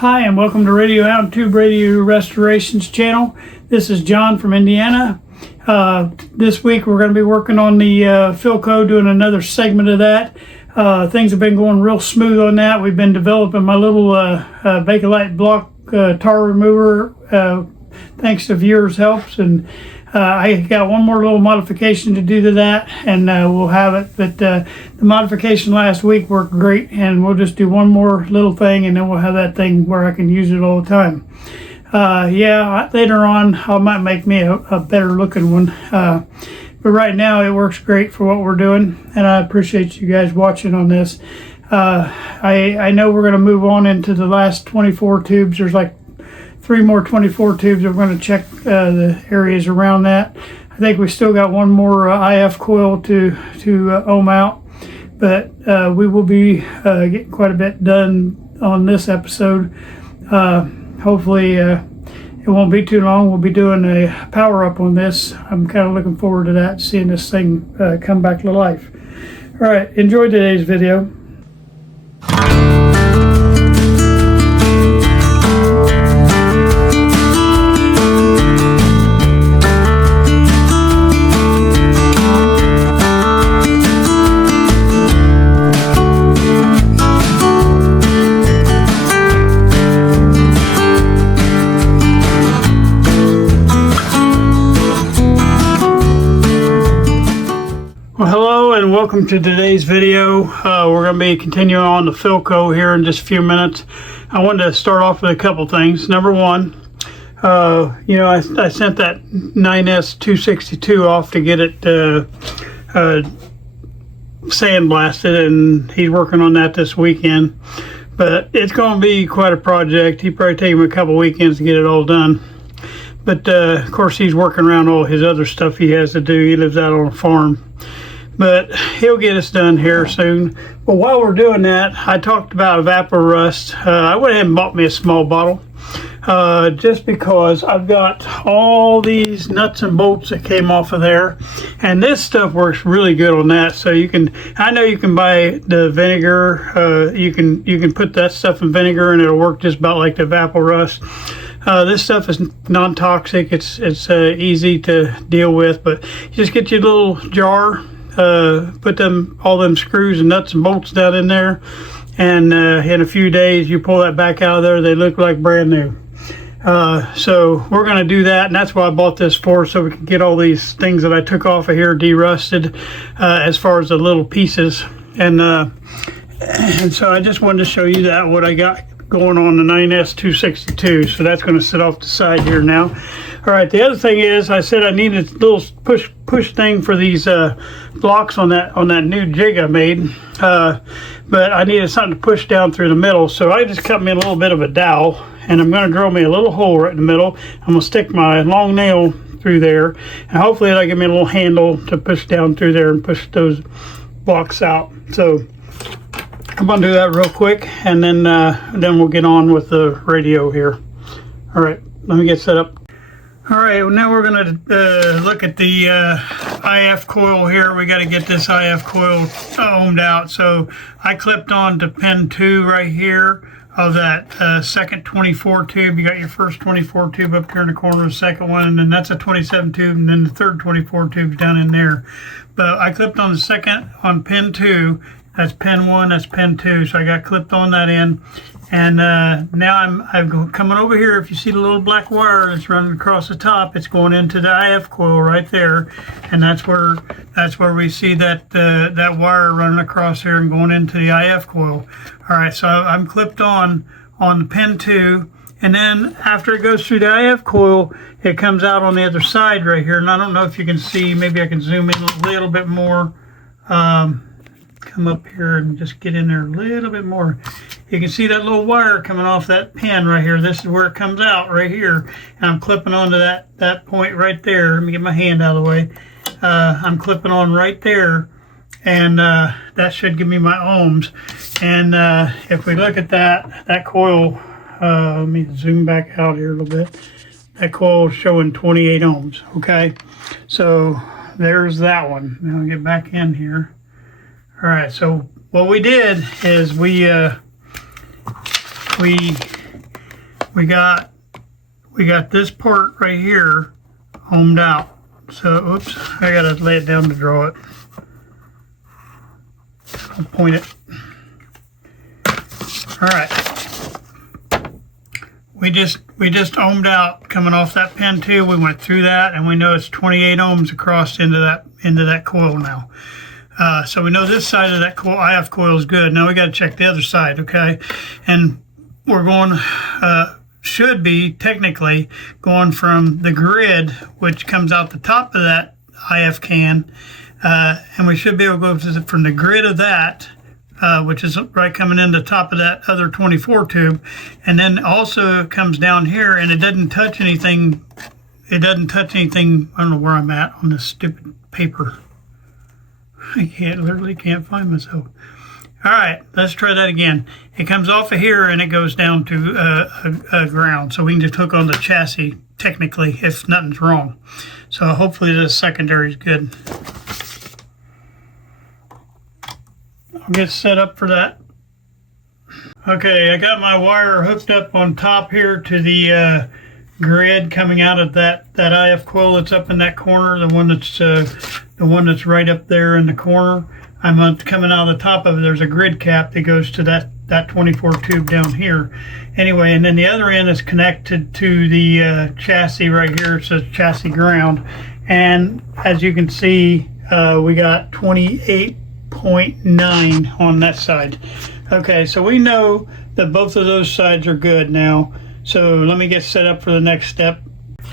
Hi, and welcome to Radio Altitude Radio Restorations channel. This is John from Indiana. This week we're going to be working on the Philco, doing another segment of that. Things have been going real smooth on that. We've been developing my little Bakelite block tar remover thanks to viewers' helps, and I got one more little modification to do to that, and we'll have it. But the modification last week worked great, and we'll just do one more little thing, and then we'll have that thing where I can use it all the time. Later on I might make me a better looking one, but right now it works great for what we're doing, and I appreciate you guys watching on this. I know we're going to move on into the last 24 tubes. There's like 3 more 24 tubes. We're going to check the areas around that. I think we still got one more IF coil to ohm out, but we will be getting quite a bit done on this episode. Hopefully it won't be too long. We'll be doing a power up on this. I'm kind of looking forward to that, seeing this thing come back to life. All right, enjoy today's video. And welcome to today's video. We're going to be continuing on the Philco here in just a few minutes. I wanted to start off with a couple things. Number one, I sent that 9S262 off to get it sandblasted, and he's working on that this weekend. But it's going to be quite a project. He probably take him a couple weekends to get it all done. But of course, he's working around all his other stuff he has to do. He lives out on a farm. But he'll get us done here soon. But while we're doing that, I talked about evapor rust. I went ahead and bought me a small bottle just because I've got all these nuts and bolts that came off of there, and this stuff works really good on that. So I know you can buy the vinegar. You can put that stuff in vinegar, and it'll work just about like the evapor rust. This stuff is non-toxic. It's easy to deal with, but you just get your little jar. Put all them screws and nuts and bolts down in there, and in a few days you pull that back out of there. They look like brand new. So we're going to do that, and that's what I bought this for, so we can get all these things that I took off of here de-rusted, as far as the little pieces. And so I just wanted to show you that, what I got going on the 9S262. So that's going to sit off the side here now. All right, the other thing is, I said I needed a little push thing for these blocks on that new jig I made, but I needed something to push down through the middle. So I just cut me a little bit of a dowel, and I'm going to drill me a little hole right in the middle. I'm going to stick my long nail through there, and hopefully that'll give me a little handle to push down through there and push those blocks out. So I'm going to do that real quick, and then we'll get on with the radio here. All right, let me get set up. All right, well, now we're going to look at the IF coil here. We got to get this IF coil ohmed out. So I clipped on to pin 2 right here of that second 24 tube. You got your first 24 tube up here in the corner of the second one, and then that's a 27 tube, and then the third 24 tube's down in there. But I clipped on the second on pin 2. That's pin 1, that's pin 2. So I got clipped on that end. And now I'm coming over here. If you see the little black wire that's running across the top, it's going into the IF coil right there, and that's where we see that that wire running across here and going into the IF coil. All right, so I'm clipped on the pin 2, and then after it goes through the IF coil, it comes out on the other side right here. And I don't know if you can see. Maybe I can zoom in a little bit more. Come up here and just get in there a little bit more. You can see that little wire coming off that pin right here. This is where it comes out right here, and I'm clipping onto that point right there. Let me get my hand out of the way. I'm clipping on right there, and that should give me my ohms. And if we look at that coil, let me zoom back out here a little bit. That coil is showing 28 ohms. Okay, so there's that one. Now I'll get back in here. All right, so what we did is we we got this part right here homed out. So, oops, I gotta lay it down to draw it. I'll point it. All right. We just ohmed out coming off that pin 2. We went through that, and we know it's 28 ohms across into that coil now. So we know this side of that IF coil is good. Now we got to check the other side, okay? And we're going, should be technically going from the grid, which comes out the top of that IF can, and we should be able to go from the grid of that, which is right coming in the top of that other 24 tube, and then also it comes down here, and it doesn't touch anything. It doesn't touch anything. I don't know where I'm at on this stupid paper. I literally can't find myself. All right, let's try that again. It comes off of here and it goes down to ground, so we can just hook on the chassis technically if nothing's wrong. So hopefully the secondary is good. I'll get set up for that. Okay, I got my wire hooked up on top here to the grid coming out of that IF coil that's up in that corner, the one that's right up there in the corner. I'm coming out of the top of it. There's a grid cap that goes to that 24 tube down here. Anyway, and then the other end is connected to the chassis right here. It says chassis ground, and as you can see, we got 28.9 on that side. Okay, so we know that both of those sides are good now. So let me get set up for the next step.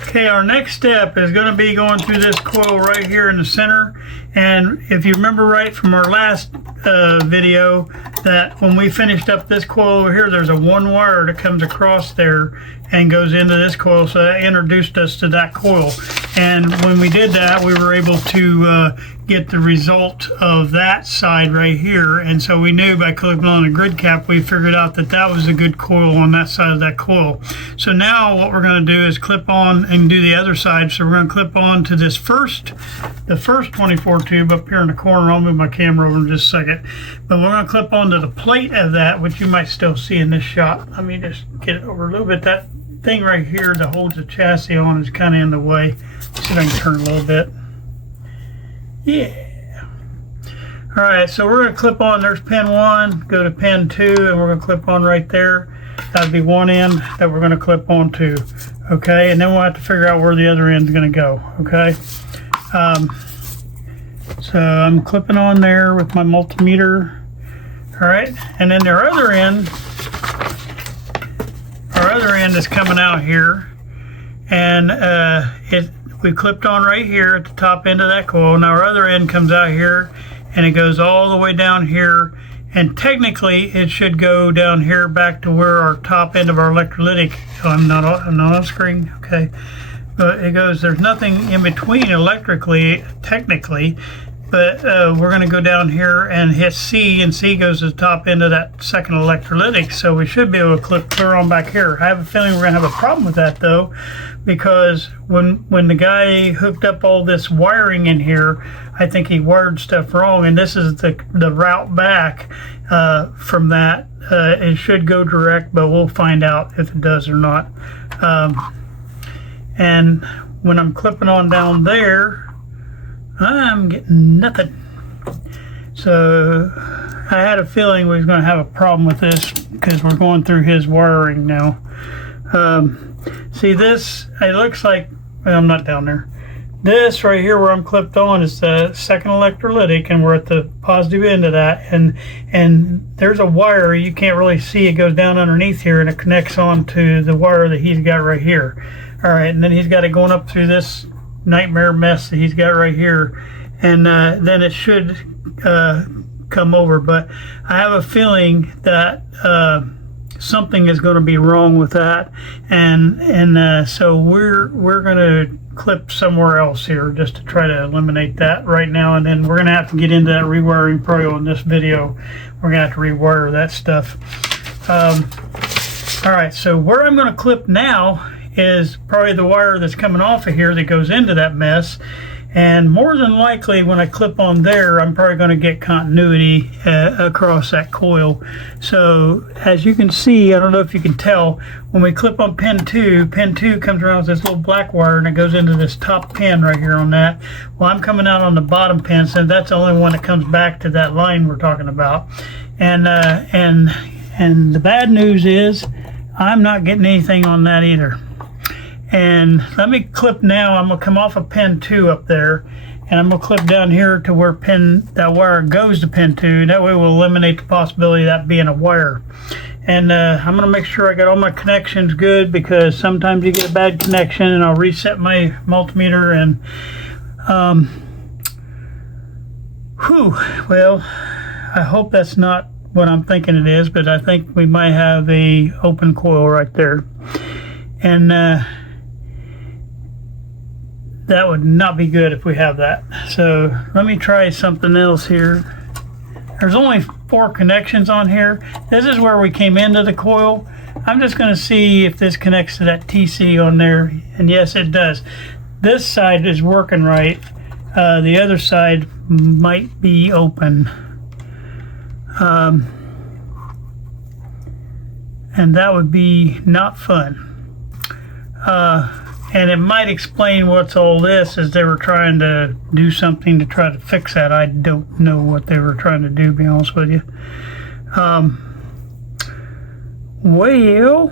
Okay, our next step is going to be going through this coil right here in the center. And if you remember right from our last video, that when we finished up this coil over here, there's a one wire that comes across there and goes into this coil. So that introduced us to that coil. And when we did that, we were able to get the result of that side right here. And so we knew by clipping on the grid cap, we figured out that that was a good coil on that side of that coil. So now what we're going to do is clip on and do the other side. So we're going to clip on to this the first 24 tube up here in the corner. I'll move my camera over in just a second. But we're going to clip onto the plate of that, which you might still see in this shot. Let me just get it over a little bit. That thing right here that holds the chassis on is kind of in the way. See if I can turn a little bit. Yeah. All right, so we're going to clip on. There's pin 1, go to pin 2, and we're going to clip on right there. That'd be one end that we're going to clip on to. Okay, and then we'll have to figure out where the other end's going to go. Okay. So I'm clipping on there with my multimeter. All right, and then our other end is coming out here, and we clipped on right here at the top end of that coil. Now our other end comes out here, and it goes all the way down here, and technically it should go down here back to where our top end of our electrolytic. I'm not on screen. Okay, but it goes. There's nothing in between electrically, technically. But we're going to go down here and hit C, and C goes to the top end of that second electrolytic, so we should be able to clip clear on back here. I have a feeling we're going to have a problem with that, though, because when the guy hooked up all this wiring in here, I think he wired stuff wrong, and this is the route back from that. It should go direct, but we'll find out if it does or not. And when I'm clipping on down there, I'm getting nothing. So I had a feeling we was going to have a problem with this because we're going through his wiring now. See this, it looks like, well, I'm not down there. This right here where I'm clipped on is the second electrolytic, and we're at the positive end of that, and there's a wire you can't really see. It goes down underneath here and it connects on to the wire that he's got right here. All right, and then he's got it going up through this nightmare mess that he's got right here, and then it should come over. But I have a feeling that something is going to be wrong with that, and so we're going to clip somewhere else here just to try to eliminate that right now, and then we're going to have to get into that rewiring pro in this video. We're going to have to rewire that stuff. All right, so where I'm going to clip now is probably the wire that's coming off of here that goes into that mess, And more than likely, when I clip on there, I'm probably going to get continuity across that coil. So as you can see, I don't know if you can tell, when we clip on pin 2 comes around with this little black wire and it goes into this top pin right here on that. Well, I'm coming out on the bottom pin, so that's the only one that comes back to that line we're talking about. And the bad news is I'm not getting anything on that either. And let me clip now. I'm gonna come off of pin 2 up there, and I'm gonna clip down here to where that wire goes to pin 2. That way we'll eliminate the possibility of that being a wire. And I'm gonna make sure I got all my connections good, because sometimes you get a bad connection, and I'll reset my multimeter. And well, I hope that's not what I'm thinking it is, but I think we might have a open coil right there. And that would not be good if we have that. So let me try something else here. There's only 4 connections on here. This is where we came into the coil. I'm just going to see if this connects to that TC on there. And yes, it does. This side is working right. The other side might be open. And that would be not fun. And it might explain what's all this, as they were trying to do something to try to fix that. I don't know what they were trying to do, to be honest with you. Well,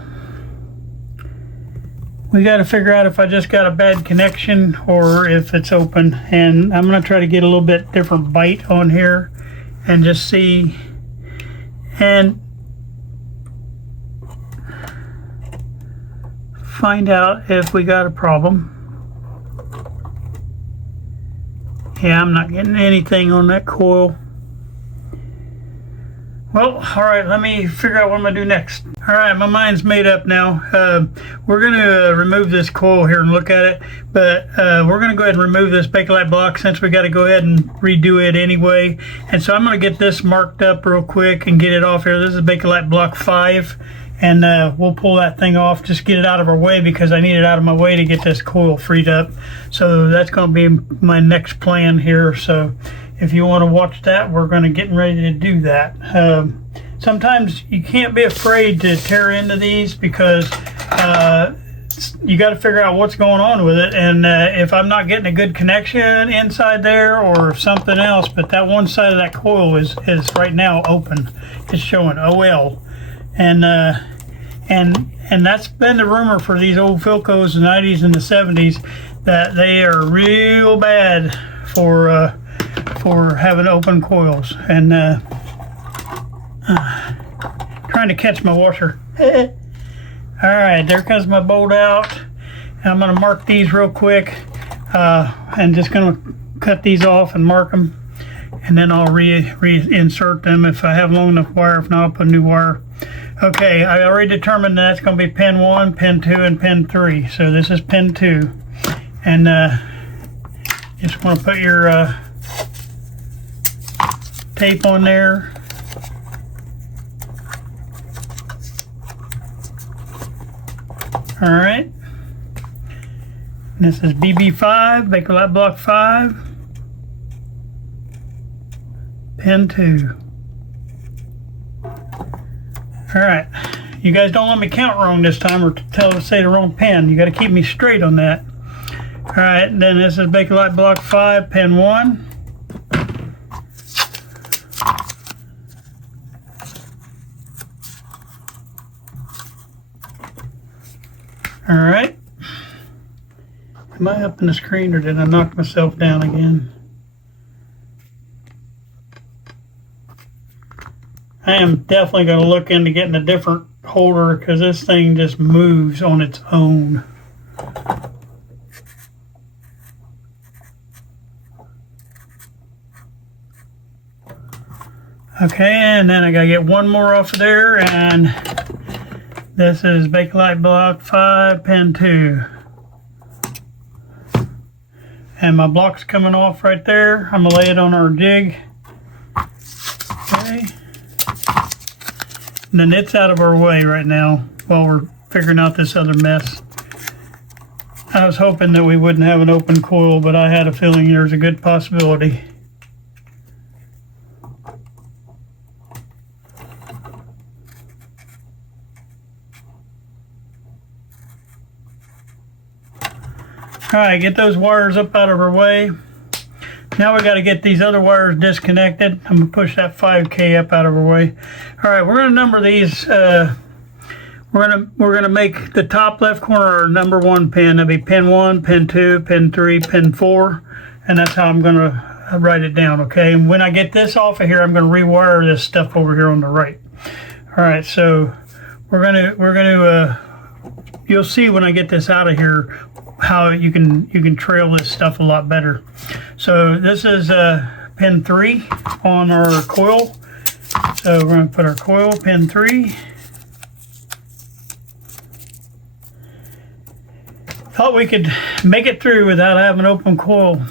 we got to figure out if I just got a bad connection or if it's open. And I'm going to try to get a little bit different bite on here and just see. And find out if we got a problem. Yeah, I'm not getting anything on that coil. Well, all right, let me figure out what I'm gonna do next. All right, my mind's made up now. We're gonna remove this coil here and look at it, but we're gonna go ahead and remove this Bakelite block, since we gotta go ahead and redo it anyway. And so I'm gonna get this marked up real quick and get it off here. This is Bakelite block 5. And we'll pull that thing off, just get it out of our way, because I need it out of my way to get this coil freed up. So that's going to be my next plan here. So if you want to watch that, we're going to get ready to do that. Sometimes you can't be afraid to tear into these, because you got to figure out what's going on with it. And if I'm not getting a good connection inside there or something else, but that one side of that coil is right now open. It's showing OL. And that's been the rumor for these old Philcos in the 90s and the 70s, that they are real bad for having open coils. And trying to catch my washer. All right, there comes my bolt out. And I'm going to mark these real quick, and just going to cut these off and mark them, and then I'll reinsert them if I have long enough wire. If not, I'll put a new wire. Okay, I already determined that's going to be pin 1, pin 2, and pin 3. So this is pin 2. And just want to put your tape on there. All right. This is BB5, Bakelite block 5. Pin 2. All right, you guys don't let me count wrong this time, or say the wrong pin. You got to keep me straight on that. All right, then this is Bakelite block 5, pin 1. All right. Am I up in the screen, or did I knock myself down again? I am definitely going to look into getting a different holder, because this thing just moves on its own. Okay, and then I got to get one more off of there, and this is Bakelite block 5, pin 2. And my block's coming off right there. I'm going to lay it on our jig. Okay. And then it's out of our way right now while we're figuring out this other mess. I was hoping that we wouldn't have an open coil, but I had a feeling there's a good possibility. All right, get those wires up out of our way. Now we got to get these other wires disconnected. I'm gonna push that 5K up out of our way. All right, we're gonna number these. We're gonna make the top left corner our number 1 pin. That'll be pin 1, pin 2, pin 3, pin 4, and that's how I'm gonna write it down. Okay, and when I get this off of here, I'm gonna rewire this stuff over here on the right. All right, so we're gonna you'll see when I get this out of here how you can trail this stuff a lot better. So this is pin 3 on our coil. So we're going to put our coil, pin 3. Thought we could make it through without having an open coil.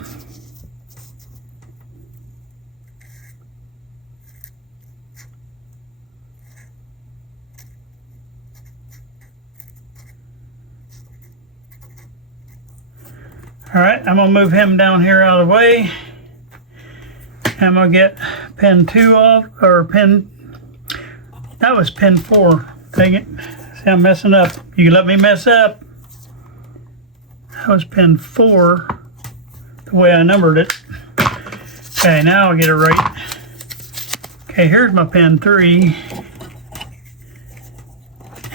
All right, I'm gonna move him down here out of the way. I'm gonna get pin 2 off, or that was pin 4. Dang it, see I'm messing up. You can let me mess up. That was pin 4, the way I numbered it. Okay, now I'll get it right. Okay, here's my pin 3.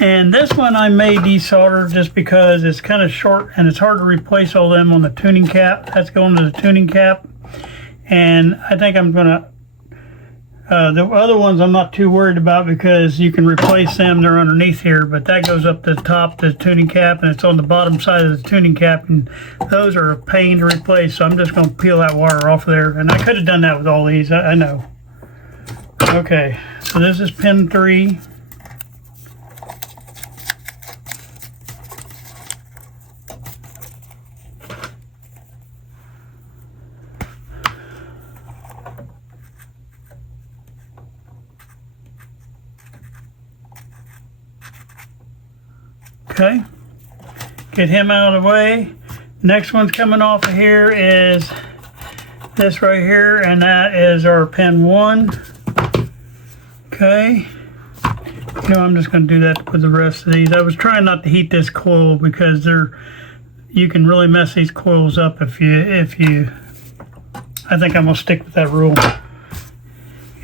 And this one I may desolder just because it's kind of short and it's hard to replace all them on the tuning cap. That's going to the tuning cap. And I think I'm gonna, the other ones I'm not too worried about because you can replace them, they're underneath here, but that goes up to the top, the tuning cap, and it's on the bottom side of the tuning cap, and those are a pain to replace, so I'm just gonna peel that wire off there. And I could have done that with all these, I know. Okay, so this is pin 3. Okay, get him out of the way. Next one's coming off of here is this right here, and that is our pin 1. Okay, I'm just going to do that with the rest of these. I was trying not to heat this coil because you can really mess these coils up if you. I think I'm going to stick with that rule.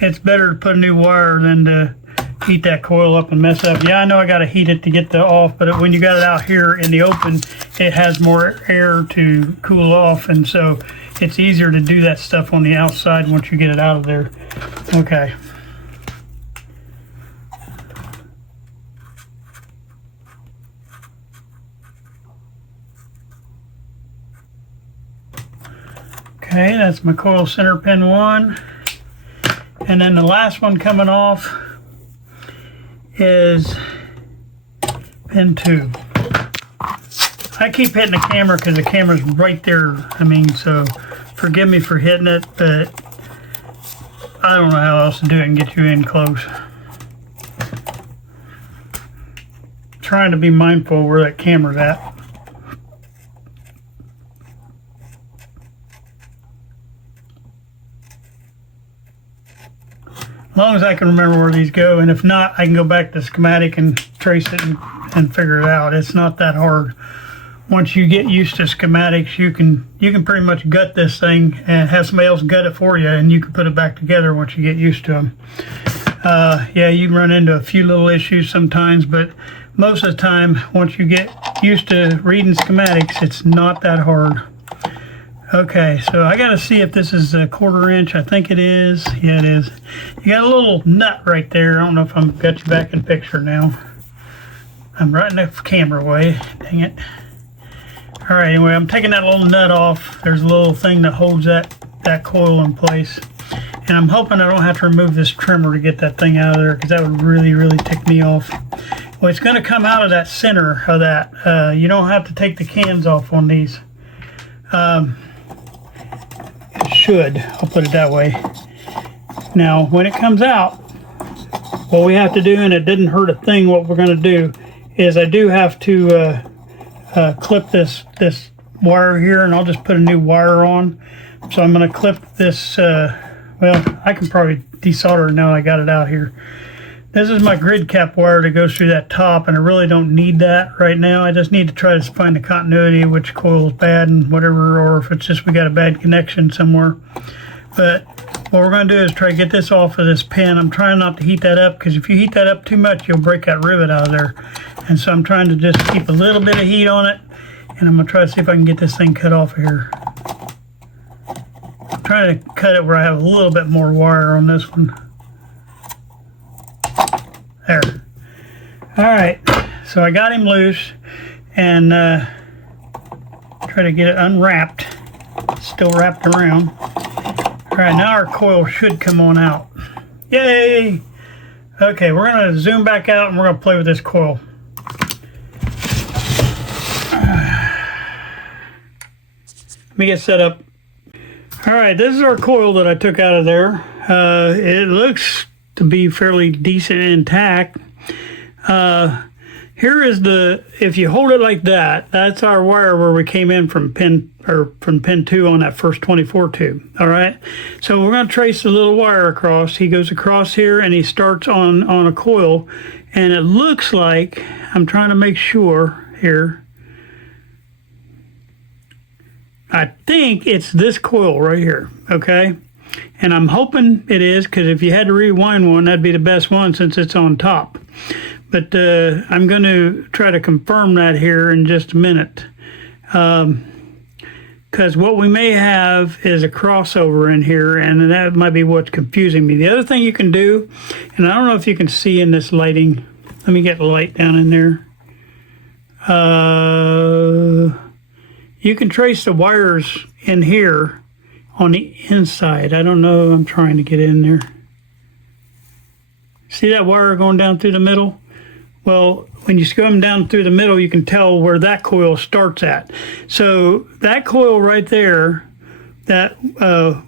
It's better to put a new wire than to heat that coil up and mess up. Yeah, I know I got to heat it to get the off, but when you got it out here in the open, it has more air to cool off, and so it's easier to do that stuff on the outside once you get it out of there. Okay. Okay, that's my coil center pin 1. And then the last one coming off is pin 2. I keep hitting the camera because the camera's right there. I mean, so forgive me for hitting it, but I don't know how else to do it and get you in close. Trying to be mindful where that camera's at. As long as I can remember where these go, and if not, I can go back to schematic and trace it and figure it out. It's not that hard. Once you get used to schematics, you can pretty much gut this thing and have somebody else gut it for you, and you can put it back together once you get used to them. Yeah, you can run into a few little issues sometimes, but most of the time, once you get used to reading schematics, it's not that hard. Okay, so I got to see if this is a 1/4 inch. I think it is. Yeah, it is. You got a little nut right there. I don't know if I'm got you back in picture now. I'm right in the camera way. Dang it. All right, anyway, I'm taking that little nut off. There's a little thing that holds that coil in place. And I'm hoping I don't have to remove this trimmer to get that thing out of there, because that would really, really tick me off. Well, it's going to come out of that center of that. You don't have to take the cans off on these. It should. I'll put it that way. Now, when it comes out, what we have to do, and it didn't hurt a thing, what we're going to do is I do have to clip this wire here, and I'll just put a new wire on. So I'm going to clip this, well, I can probably desolder it now I got it out here. This is my grid cap wire that goes through that top, and I really don't need that right now. I just need to try to find the continuity of which coil is bad and whatever, or if it's just we got a bad connection somewhere. But what we're going to do is try to get this off of this pin. I'm trying not to heat that up, because if you heat that up too much, you'll break that rivet out of there. And so I'm trying to just keep a little bit of heat on it, and I'm going to try to see if I can get this thing cut off of here. I'm trying to cut it where I have a little bit more wire on this one. There. All right, so I got him loose, and try to get it unwrapped. Still wrapped around. All right, now our coil should come on out. Yay! Okay, we're gonna zoom back out and we're gonna play with this coil. Let me get set up. All right, this is our coil that I took out of there. It looks to be fairly decent and intact. Here is the, if you hold it like that, that's our wire where we came in from pin 2 on that first 24 tube. All right, so we're going to trace the little wire across. He goes across here and he starts on a coil, and it looks like, I'm trying to make sure here, I think it's this coil right here. Okay, and I'm hoping it is, because if you had to rewind one, that'd be the best one since it's on top. But I'm going to try to confirm that here in just a minute. Because what we may have is a crossover in here, and that might be what's confusing me. The other thing you can do, and I don't know if you can see in this lighting. Let me get the light down in there. You can trace the wires in here on the inside. I don't know, I'm trying to get in there. See that wire going down through the middle? Well, when you come down through the middle, you can tell where that coil starts at. So that coil right there, that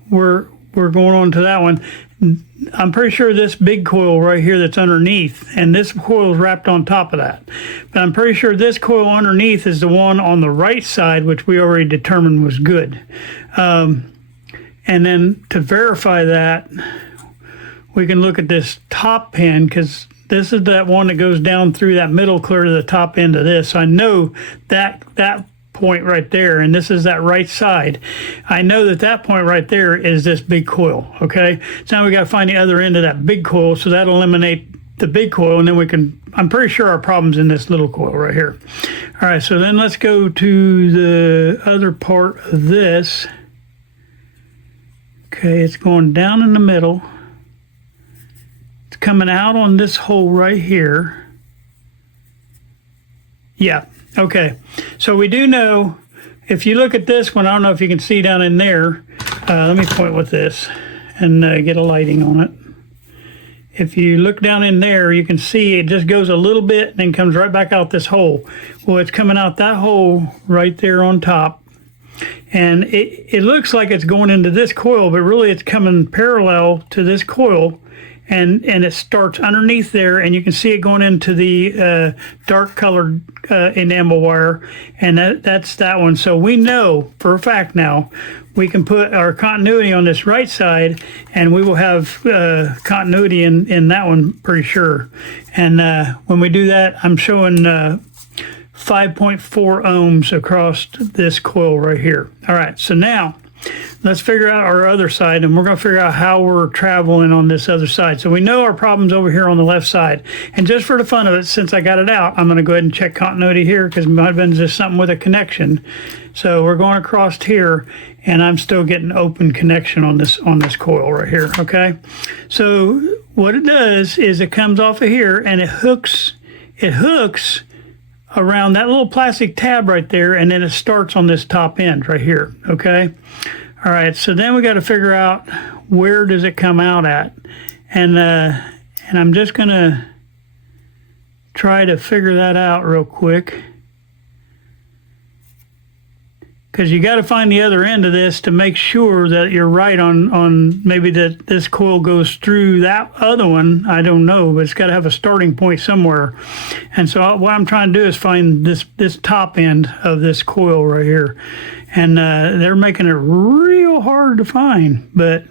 we're going on to that one, I'm pretty sure this big coil right here that's underneath, and this coil is wrapped on top of that. But I'm pretty sure this coil underneath is the one on the right side, which we already determined was good. And then to verify that, we can look at this top pin, because this is that one that goes down through that middle clear to the top end of this. So I know that point right there, and this is that right side. I know that point right there is this big coil, okay? So now we got to find the other end of that big coil, so that'll eliminate the big coil, and then we can, I'm pretty sure our problem's in this little coil right here. All right, so then let's go to the other part of this. Okay, it's going down in the middle. It's coming out on this hole right here. Yeah, okay. So we do know, if you look at this one, I don't know if you can see down in there. Let me point with this and get a lighting on it. If you look down in there, you can see it just goes a little bit and then comes right back out this hole. Well, it's coming out that hole right there on top. And it looks like it's going into this coil, but really it's coming parallel to this coil, and it starts underneath there, and you can see it going into the dark colored enamel wire, and that's that one. So we know for a fact now we can put our continuity on this right side, and we will have continuity in that one, pretty sure. And when we do that, I'm showing 5.4 ohms across this coil right here. All right, so now let's figure out our other side, and we're going to figure out how we're traveling on this other side. So we know our problem's over here on the left side, and just for the fun of it, since I got it out, I'm going to go ahead and check continuity here, because it might have been just something with a connection. So we're going across here, and I'm still getting open connection on this coil right here. Okay, so what it does is it comes off of here, and it hooks around that little plastic tab right there, and then it starts on this top end right here. Okay, all right, so then we got to figure out where does it come out at, and I'm just gonna try to figure that out real quick, because you got to find the other end of this to make sure that you're right on maybe that this coil goes through that other one. I don't know, but it's got to have a starting point somewhere. And so what I'm trying to do is find this top end of this coil right here. And they're making it real hard to find, but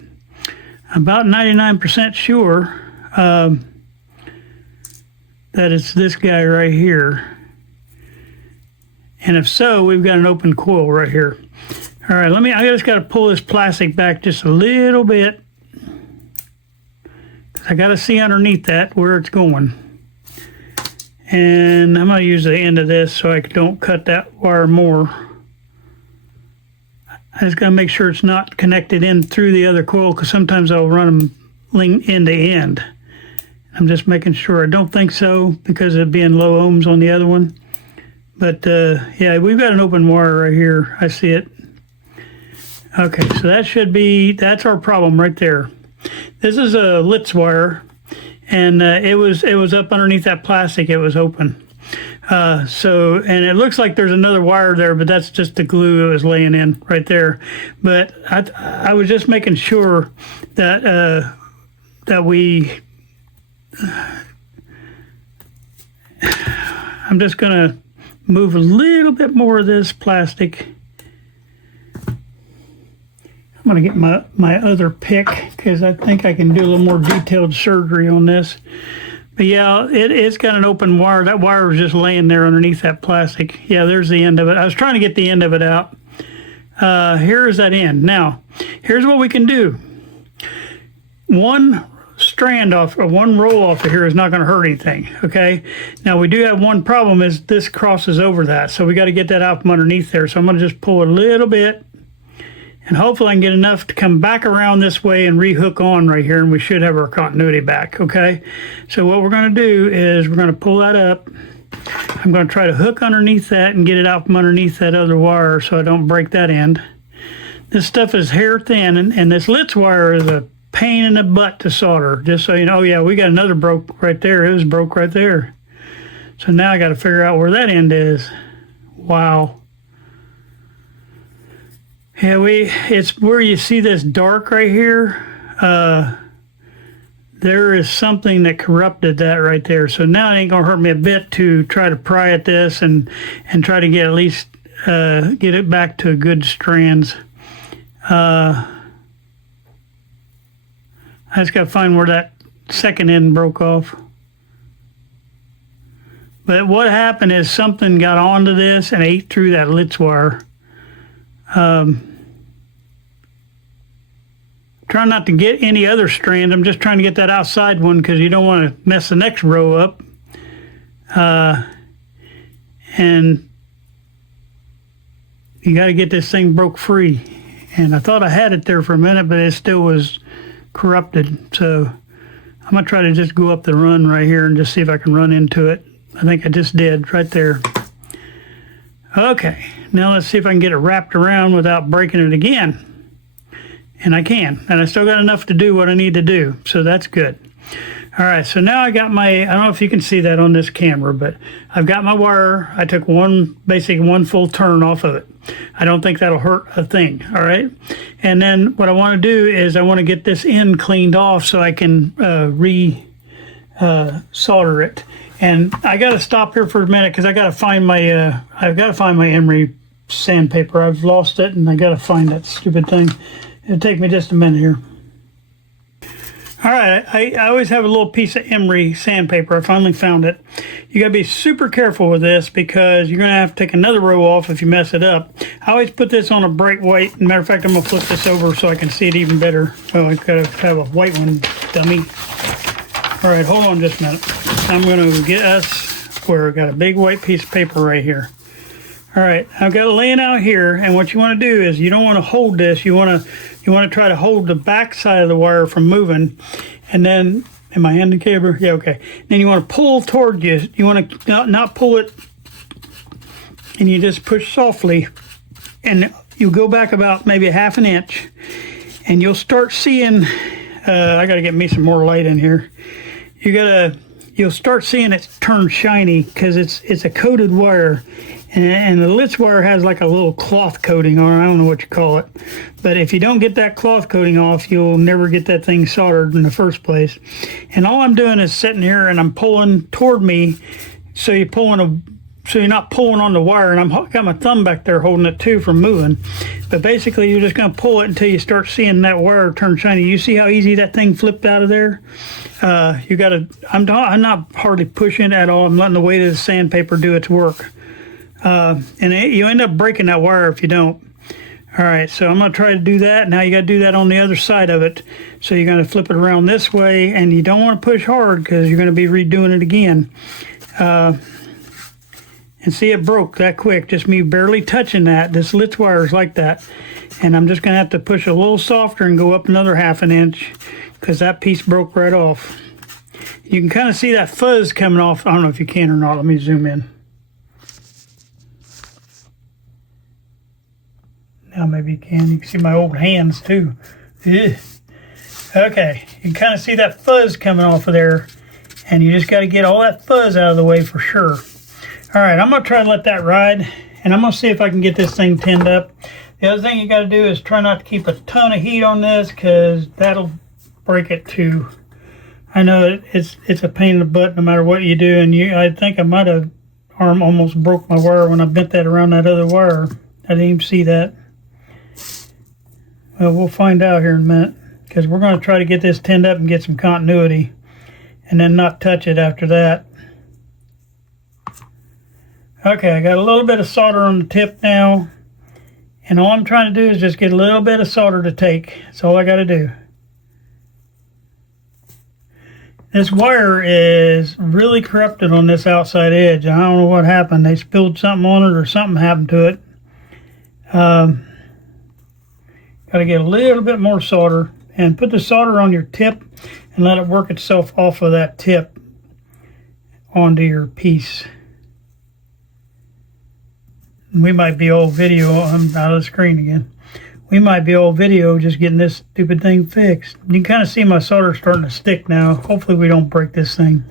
I'm about 99% sure that it's this guy right here. And if so, we've got an open coil right here. All right, I just got to pull this plastic back just a little bit, because I got to see underneath that where it's going. And I'm going to use the end of this so I don't cut that wire more. I just got to make sure it's not connected in through the other coil, because sometimes I'll run them end to end. I'm just making sure. I don't think so, because of being low ohms on the other one. But yeah, we've got an open wire right here. I see it. Okay, so that's our problem right there. This is a Litz wire, and it was up underneath that plastic. It was open. And it looks like there's another wire there, but that's just the glue it was laying in right there. But I was just making sure that I'm just gonna move a little bit more of this plastic. I'm gonna get my other pick, because I think I can do a little more detailed surgery on this. But yeah, it's got an open wire. That wire was just laying there underneath that plastic. Yeah, there's the end of it. I was trying to get the end of it out. Here is that end. Now, here's what we can do. One strand off, or one roll off of here is not going to hurt anything, okay? Now, we do have one problem, is this crosses over that, so we got to get that out from underneath there. So I'm going to just pull a little bit, and hopefully I can get enough to come back around this way and rehook on right here, and we should have our continuity back, okay? So what we're going to do is we're going to pull that up. I'm going to try to hook underneath that and get it out from underneath that other wire so I don't break that end. This stuff is hair thin, and this Litz wire is a pain in the butt to solder, just so you know. Oh yeah, we got another broke right there. It was broke right there. So now I got to figure out where that end is. Wow. Yeah, it's where you see this dark right here. There is something that corrupted that right there. So now it ain't gonna hurt me a bit to try to pry at this and try to get at least get it back to good strands. I just got to find where that second end broke off. But what happened is something got onto this and ate through that Litz wire. Trying not to get any other strand. I'm just trying to get that outside one, because you don't want to mess the next row up. And you got to get this thing broke free. And I thought I had it there for a minute, but it still was corrupted. So I'm gonna try to just go up the run right here and just see if I can run into it. I think I just did right there. Okay, now let's see if I can get it wrapped around without breaking it again. And I can, and I still got enough to do what I need to do, so that's good. All right, so now I got my, I don't know if you can see that on this camera, but I've got my wire. I took basically one full turn off of it. I don't think that'll hurt a thing, all right? And then what I want to do is I want to get this end cleaned off so I can solder it. And I got to stop here for a minute, because I got to find my emery sandpaper. I've lost it, and I got to find that stupid thing. It'll take me just a minute here. All right, I always have a little piece of emery sandpaper. I finally found it. You gotta be super careful with this, because you're gonna have to take another row off if you mess it up. I always put this on a bright white. Matter of fact, I'm gonna flip this over so I can see it even better. Oh, I gotta have a white one, dummy. All right, hold on just a minute. I'm gonna get us where I got a big white piece of paper right here. All right, I've got it laying out here, and what you want to do is you don't want to hold this. You want to try to hold the back side of the wire from moving, and then, am I handing the cable? Yeah, okay. Then you want to pull toward you. You want to not pull it, and you just push softly, and you go back about maybe a ½ inch, and you'll start seeing. I got to get me some more light in here. You'll start seeing it turn shiny, because it's a coated wire. And the Litz wire has like a little cloth coating on it. I don't know what you call it. But if you don't get that cloth coating off, you'll never get that thing soldered in the first place. And all I'm doing is sitting here and I'm pulling toward me. So you're not pulling on the wire, and I've got my thumb back there holding it too from moving. But basically, you're just going to pull it until you start seeing that wire turn shiny. You see how easy that thing flipped out of there? You got to. I'm not hardly pushing at all. I'm letting the weight of the sandpaper do its work. You end up breaking that wire if you don't. All right, so I'm going to try to do that. Now you got to do that on the other side of it. So you're going to flip it around this way, and you don't want to push hard because you're going to be redoing it again. And see, it broke that quick, just me barely touching that. This Litz wire is like that. And I'm just going to have to push a little softer and go up another 1/2 inch because that piece broke right off. You can kind of see that fuzz coming off. I don't know if you can or not. Let me zoom in. Now maybe you can. You can see my old hands too. Ugh. Okay, you can kind of see that fuzz coming off of there. And you just got to get all that fuzz out of the way for sure. All right, I'm going to try to let that ride, and I'm going to see if I can get this thing tinned up. The other thing you got to do is try not to keep a ton of heat on this because that'll break it too. I know it's a pain in the butt no matter what you do, and I think I might have almost broke my wire when I bent that around that other wire. I didn't even see that. Well, we'll find out here in a minute because we're going to try to get this tinned up and get some continuity and then not touch it after that. Okay, I got a little bit of solder on the tip now, and all I'm trying to do is just get a little bit of solder to take. That's all I got to do. This wire is really corrupted on this outside edge. I don't know what happened. They spilled something on it or something happened to it. Got to get a little bit more solder and put the solder on your tip and let it work itself off of that tip onto your piece. We might be old video. I'm out of the screen again. We might be old video just getting this stupid thing fixed. You can kind of see my solder starting to stick now. Hopefully we don't break this thing.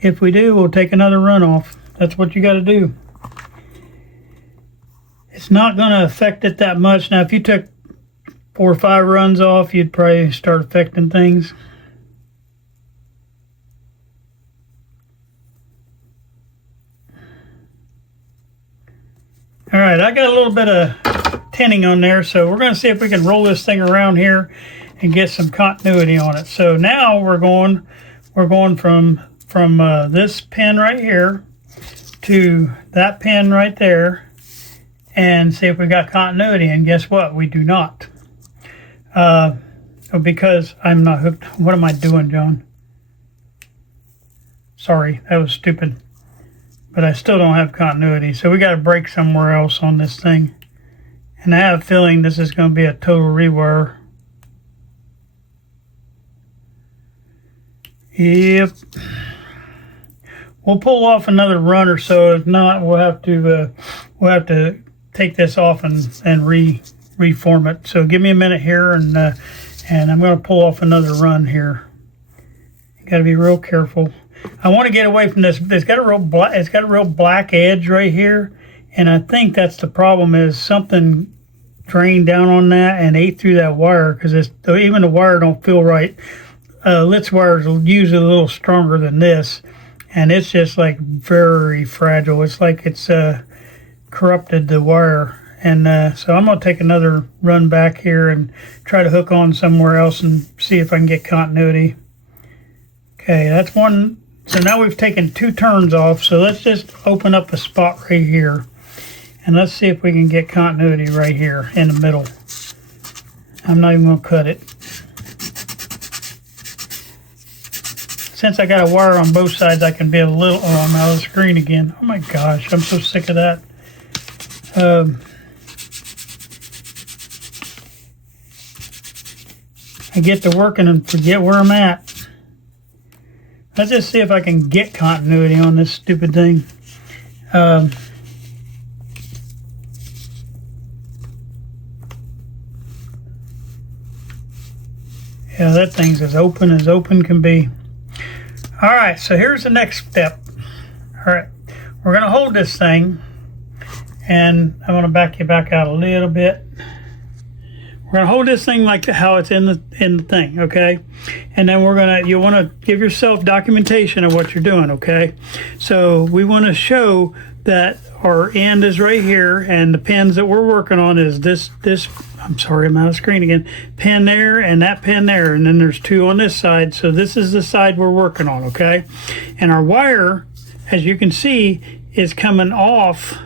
If we do, we'll take another run off. That's what you got to do. It's not going to affect it that much. Now, if you took 4 or 5 runs off, you'd probably start affecting things. All right, I got a little bit of tinning on there, so we're going to see if we can roll this thing around here and get some continuity on it. So now we're going from this pin right here to that pin right there and see if we got continuity. And guess what? We do not. Because I'm not hooked. What am I doing, John? Sorry, that was stupid. But I still don't have continuity, so we got to break somewhere else on this thing. And I have a feeling this is going to be a total rewire. Yep. We'll pull off another run or so. If not, we'll have to take this off and reform it. So give me a minute here, and I'm going to pull off another run here. You got to be real careful. I want to get away from this. It's got a real black edge right here, and I think that's the problem. Is something drained down on that and ate through that wire because even the wire don't feel right. Litz wires are usually a little stronger than this, and it's just like very fragile. It's like it's corrupted the wire, and so I'm gonna take another run back here and try to hook on somewhere else and see if I can get continuity. Okay, that's one. So now we've taken 2 turns off, so let's just open up a spot right here. And let's see if we can get continuity right here in the middle. I'm not even going to cut it. Since I got a wire on both sides, I can be a little... Oh, I'm out of the screen again. Oh my gosh, I'm so sick of that. I get to working and forget where I'm at. Let's just see if I can get continuity on this stupid thing. Yeah, that thing's as open can be. All right, so here's the next step. All right, we're going to hold this thing, and I'm going to back you back out a little bit. We're going to hold this thing like how it's in the thing, okay? And then you want to give yourself documentation of what you're doing, okay? So we want to show that our end is right here, and the pins that we're working on is this, I'm sorry, I'm out of screen again, pin there and that pin there, and then there's two on this side. So this is the side we're working on, okay? And our wire, as you can see, is coming off,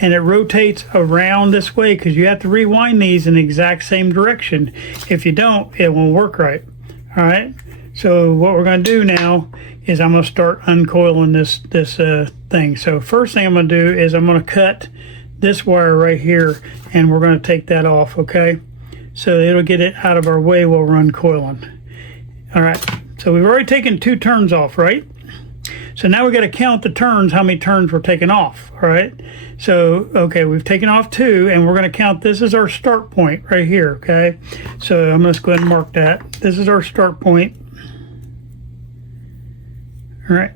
and it rotates around this way because you have to rewind these in the exact same direction. If you don't, it won't work right. All right. So what we're going to do now is I'm going to start uncoiling this thing. So first thing I'm going to do is I'm going to cut this wire right here, and we're going to take that off. Okay. So it'll get it out of our way while we're uncoiling. All right. So we've already taken 2 turns off, right? So now we got to count the turns, how many turns we're taking off, all right? So, okay, we've taken off 2, and we're going to count, this is our start point right here, okay? So I'm going to go ahead and mark that. This is our start point. All right.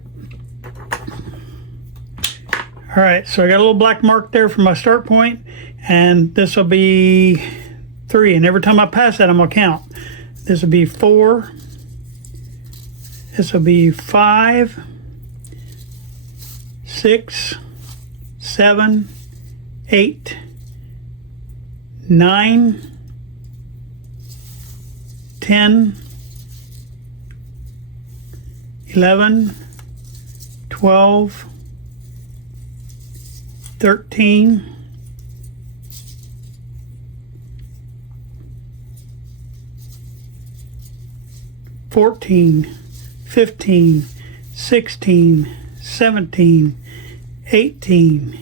All right, so I got a little black mark there for my start point, and this will be 3, and every time I pass that, I'm going to count. This will be 4. This will be 5. 6, 7, 8, 9, 10, 11, 12, 13, 14, 15, 16, 17, 18,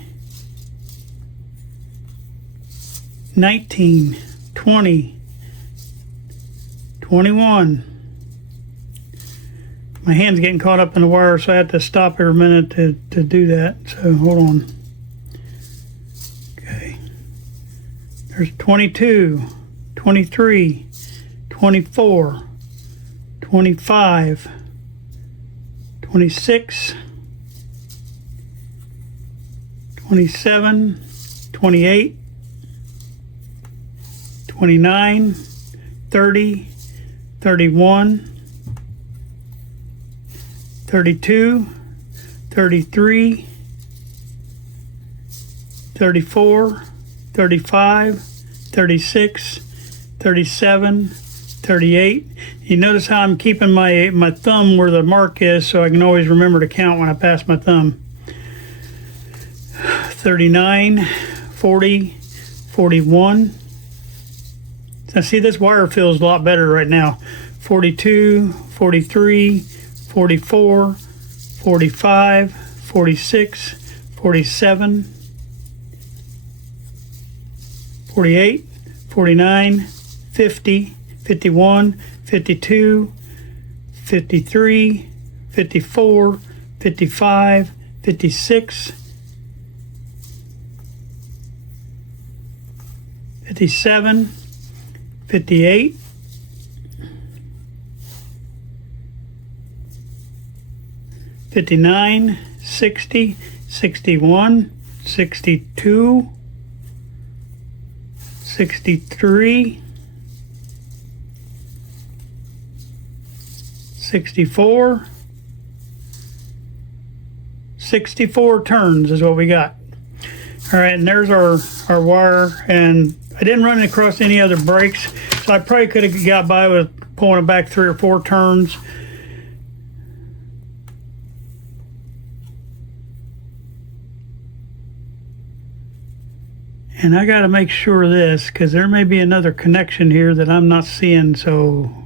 19, 20, 21. My hand's getting caught up in the wire, so I have to stop every minute to do that. So hold on. Okay. There's 22, 23, 24, 25, 26, 27, 28, 29, 30, 31, 32, 33, 34, 35, 36, 37, 38. You notice how I'm keeping my thumb where the mark is, so I can always remember to count when I pass my thumb. 39, 40, 41. Now see, this wire feels a lot better right now. 42, 43, 44, 45, 46, 47, 48, 49, 50, 51, 52, 53, 54, 55, 56, 57, 58, 59, 60, 61, 62, 63, 64, 64 turns is what we got. All right, and there's our wire, and I didn't run it across any other brakes, so I probably could have got by with pulling it back 3 or 4 turns. And I got to make sure of this, because there may be another connection here that I'm not seeing, so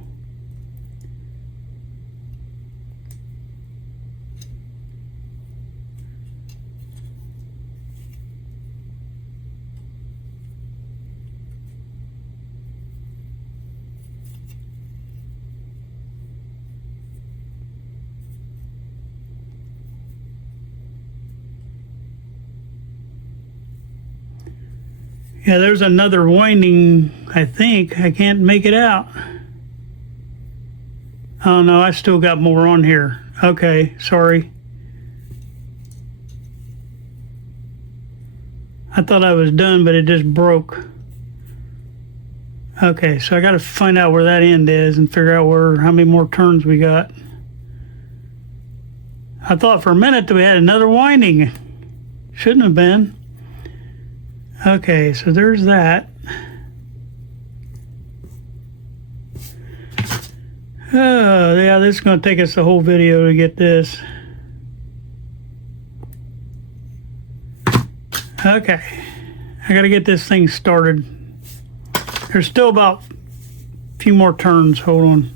yeah, there's another winding, I think. I can't make it out. Oh no, I still got more on here. Okay, sorry. I thought I was done, but it just broke. Okay, so I got to find out where that end is and figure out how many more turns we got. I thought for a minute that we had another winding. Shouldn't have been. Okay, so there's that. Oh, yeah, this is going to take us the whole video to get this. Okay, I got to get this thing started. There's still about a few more turns. Hold on.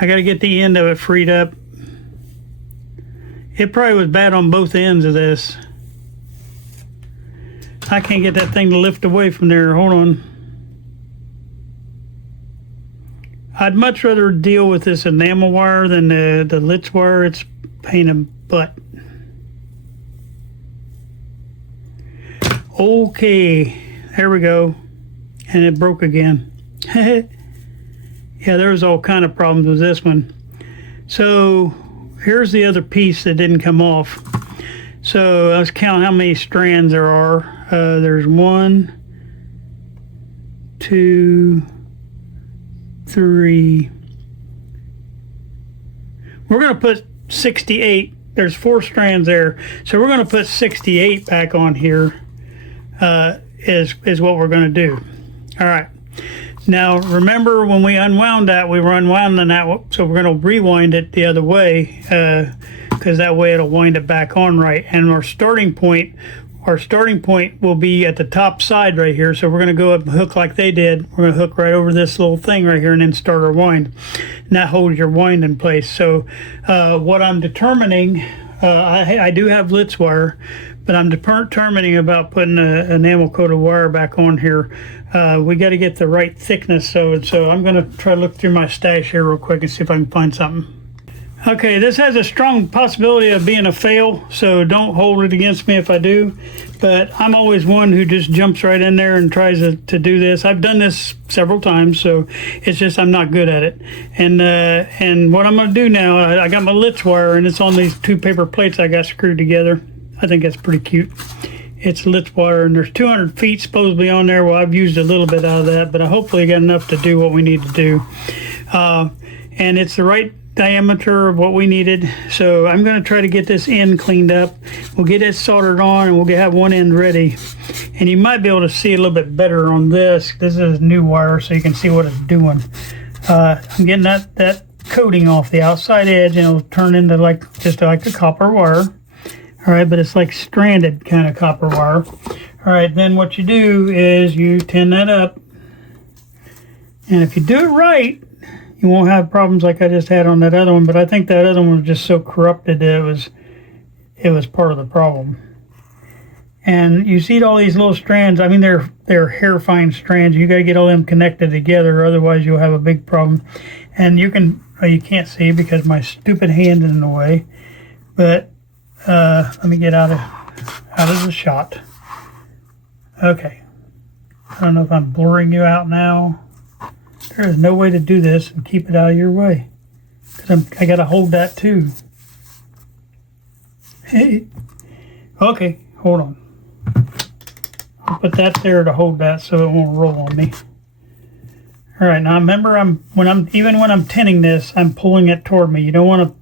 I got to get the end of it freed up. It probably was bad on both ends of this. I can't get that thing to lift away from there. Hold on. I'd much rather deal with this enamel wire than the Litz wire. It's a pain in the butt. Okay, there we go. And it broke again. Yeah, there was all kind of problems with this one. So here's the other piece that didn't come off. So let's count how many strands there are. There's 1, 2, 3. We're going to put 68. There's 4 strands there. So we're going to put 68 back on here is what we're going to do. All right. Now, remember when we unwound that, we were unwinding that, so we're going to rewind it the other way because that way it'll wind it back on right. And our starting point will be at the top side right here. So we're going to go up and hook like they did. We're going to hook right over this little thing right here and then start our wind. And that holds your wind in place. So what I'm determining, I do have Litz wire, but I'm determining about putting an enamel coated wire back on here. We got to get the right thickness. So I'm going to try to look through my stash here real quick and see if I can find something. Okay, this has a strong possibility of being a fail, so don't hold it against me if I do. But I'm always one who just jumps right in there and tries to do this. I've done this several times, so it's just I'm not good at it. And what I'm going to do now, I got my Litz wire, and it's on these 2 paper plates I got screwed together. I think that's pretty cute. It's Litz wire, and there's 200 feet supposedly on there. Well, I've used a little bit out of that, but I hopefully got enough to do what we need to do. And it's the right diameter of what we needed. So I'm going to try to get this end cleaned up. We'll get it soldered on, and we'll have one end ready. And you might be able to see a little bit better on this. This is new wire, so you can see what it's doing. I'm getting that coating off the outside edge, and it'll turn into just like a copper wire. All right, but it's like stranded kind of copper wire. All right, then what you do is you tin that up. And if you do it right, you won't have problems like I just had on that other one. But I think that other one was just so corrupted that it was part of the problem. And you see all these little strands. I mean, they're hair fine strands. You got to get all them connected together, otherwise you'll have a big problem. And you can't see because my stupid hand is in the way. But let me get out of the shot. Okay. I don't know if I'm blurring you out now. There is no way to do this and keep it out of your way. Because I got to hold that too. Hey. Okay, hold on. I'll put that there to hold that so it won't roll on me. All right, now remember, when I'm tinning this, I'm pulling it toward me. You don't want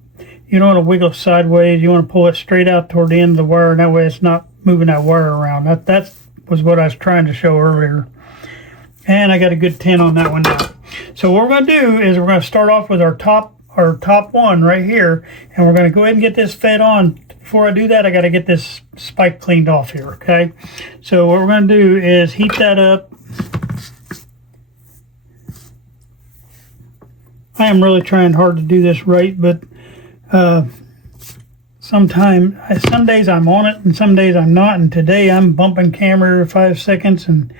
to wiggle sideways. You want to pull it straight out toward the end of the wire, and that way it's not moving that wire around. That was what I was trying to show earlier. And I got a good tin on that one now. So what we're going to do is we're going to start off with our top one right here, and we're going to go ahead and get this fed on. Before I do that, I got to get this spike cleaned off here, okay? So what we're going to do is heat that up. I am really trying hard to do this right, but some days I'm on it and some days I'm not, and today I'm bumping camera 5 seconds and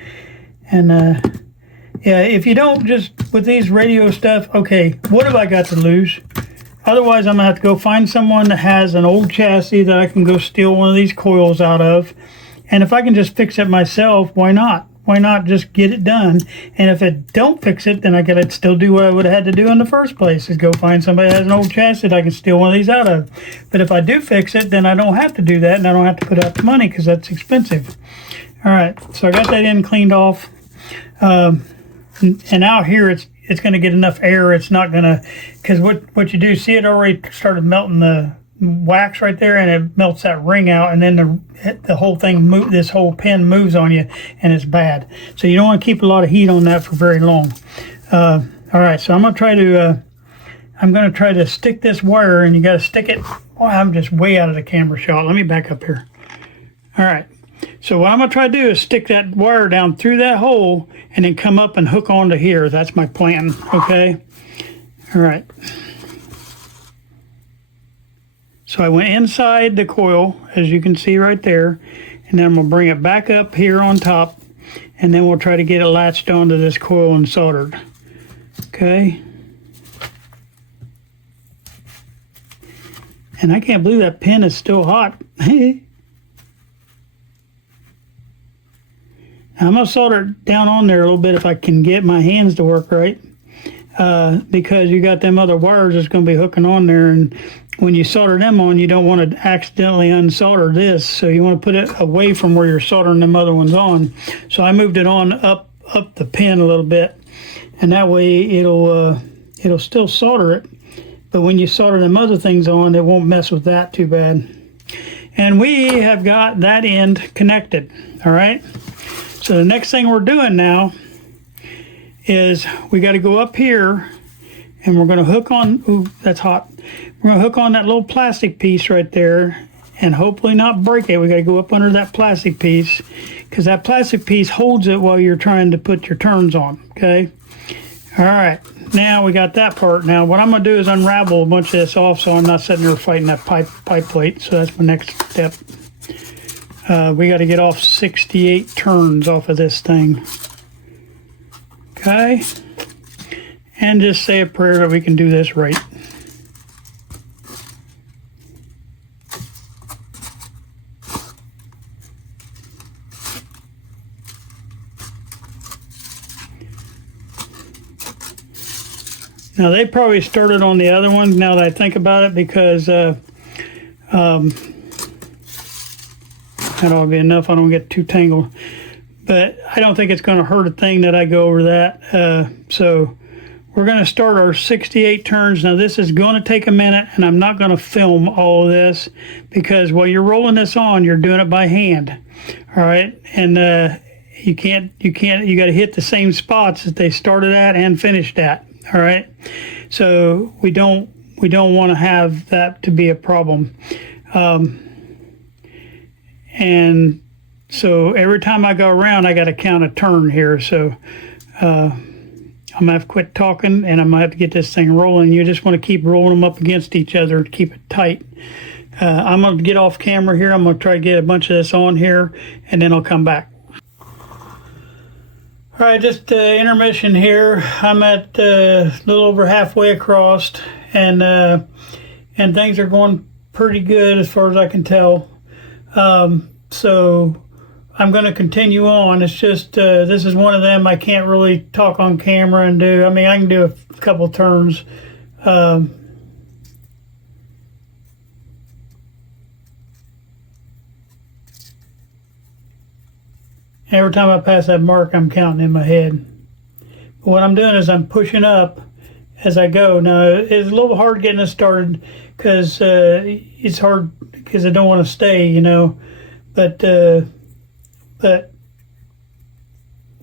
yeah, if you don't, just with these radio stuff, okay, what have I got to lose? Otherwise, I'm going to have to go find someone that has an old chassis that I can go steal one of these coils out of. And if I can just fix it myself, why not? Why not just get it done? And if it don't fix it, then I got to still do what I would have had to do in the first place, is go find somebody that has an old chassis that I can steal one of these out of. But if I do fix it, then I don't have to do that, and I don't have to put out the money because that's expensive. All right, so I got that end cleaned off. And out here, it's going to get enough air. It's not going to, because what you do, see it already started melting the wax right there, and it melts that ring out, and then the whole thing, this whole pin moves on you, and it's bad. So you don't want to keep a lot of heat on that for very long. All right, so I'm going to try to stick this wire, and you got to stick it. Oh, I'm just way out of the camera shot. Let me back up here. All right. So what I'm going to try to do is stick that wire down through that hole and then come up and hook onto here. That's my plan, okay? All right. So I went inside the coil, as you can see right there, and then I'm going to bring it back up here on top, and then we'll try to get it latched onto this coil and soldered. Okay? And I can't believe that pin is still hot. I'm going to solder it down on there a little bit if I can get my hands to work right, because you got them other wires that's going to be hooking on there, and when you solder them on, you don't want to accidentally unsolder this, so you want to put it away from where you're soldering them other ones on. So I moved it on up the pin a little bit, and that way it'll still solder it, but when you solder them other things on, it won't mess with that too bad. And we have got that end connected. All right. So the next thing we're doing now is we got to go up here, and we're going to hook on, ooh, that's hot. We're going to hook on that little plastic piece right there and hopefully not break it. We got to go up under that plastic piece, because that plastic piece holds it while you're trying to put your turns on, okay? All right, now we got that part. Now what I'm going to do is unravel a bunch of this off so I'm not sitting there fighting that pipe plate. So that's my next step. We got to get off 68 turns off of this thing. Okay. And just say a prayer that we can do this right. Now they probably started on the other one now that I think about it, because that ought to be enough. I don't get too tangled, but I don't think it's going to hurt a thing that I go over that. So we're going to start our 68 turns. Now this is going to take a minute, and I'm not going to film all of this, because while you're rolling this on, you're doing it by hand. All right, and you got to hit the same spots that they started at and finished at. All right, so we don't want to have that to be a problem. And so every time I go around, I got to count a turn here. So I'm gonna have to quit talking, and I'm gonna have to get this thing rolling. You just want to keep rolling them up against each other to keep it tight. I'm gonna get off camera here. I'm gonna try to get a bunch of this on here, and then I'll come back. All right, just intermission here. I'm at a little over halfway across, and things are going pretty good as far as I can tell. So I'm going to continue on. It's just this is one of them I can't really talk on camera and do. I mean, I can do a couple turns. Every time I pass that mark, I'm counting in my head. But what I'm doing is I'm pushing up as I go. Now, it's a little hard getting it started, because it's hard because I don't want to stay, you know. But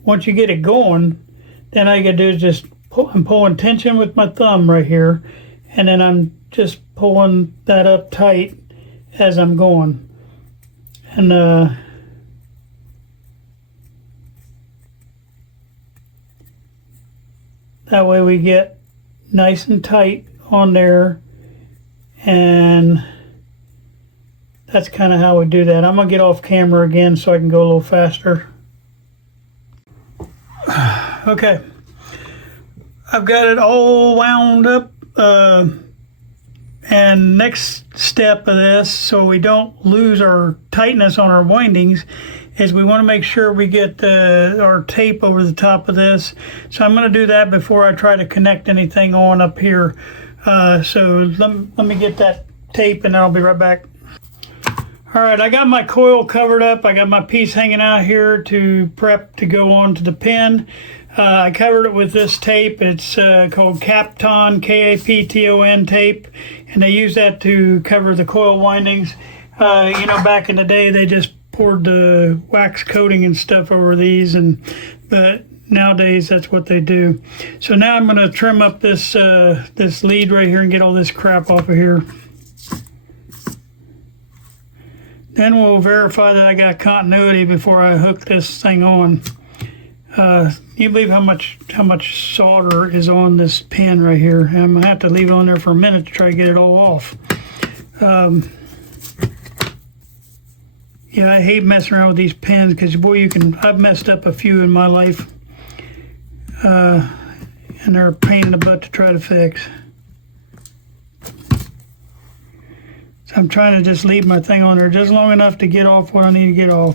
once you get it going, then all you got to do is just I'm pulling tension with my thumb right here, and then I'm just pulling that up tight as I'm going. And that way we get nice and tight on there, and that's kind of how we do that. I'm going to get off camera again so I can go a little faster. Okay. I've got it all wound up. And next step of this, so we don't lose our tightness on our windings, is we want to make sure we get our tape over the top of this. So I'm going to do that before I try to connect anything on up here. So let me get that tape, and then I'll be right back. All right, I got my coil covered up. I got my piece hanging out here to prep to go on to the pin. I covered it with this tape. It's called Kapton, Kapton tape, and they use that to cover the coil windings. You know, back in the day, they just poured the wax coating and stuff over these, but nowadays that's what they do. So now I'm going to trim up this this lead right here and get all this crap off of here. Then we'll verify that I got continuity before I hook this thing on. You believe how much solder is on this pin right here? And I'm gonna have to leave it on there for a minute to try to get it all off. Yeah, I hate messing around with these pins because boy, I've messed up a few in my life, and they're a pain in the butt to try to fix. I'm trying to just leave my thing on there just long enough to get off what I need to get off.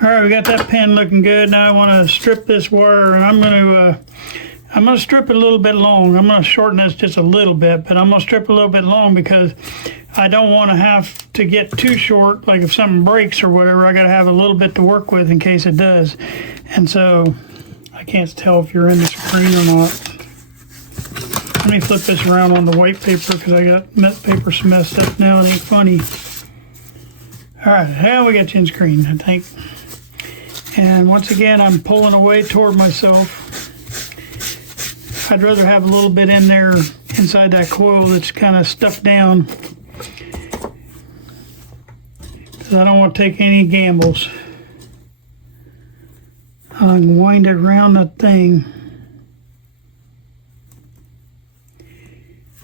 All right, we got that pin looking good. Now I want to strip this wire, and I'm going to strip it a little bit long. I'm going to shorten this just a little bit, but I'm going to strip a little bit long because I don't want to have to get too short. Like if something breaks or whatever, I got to have a little bit to work with in case it does. And so I can't tell if you're in the screen or not. Let me flip this around on the white paper because I got paper messed up now. It ain't funny. All right, now we got you in screen, I think. And once again, I'm pulling away toward myself. I'd rather have a little bit in there inside that coil that's kind of stuck down, because I don't want to take any gambles. I can wind it around that thing.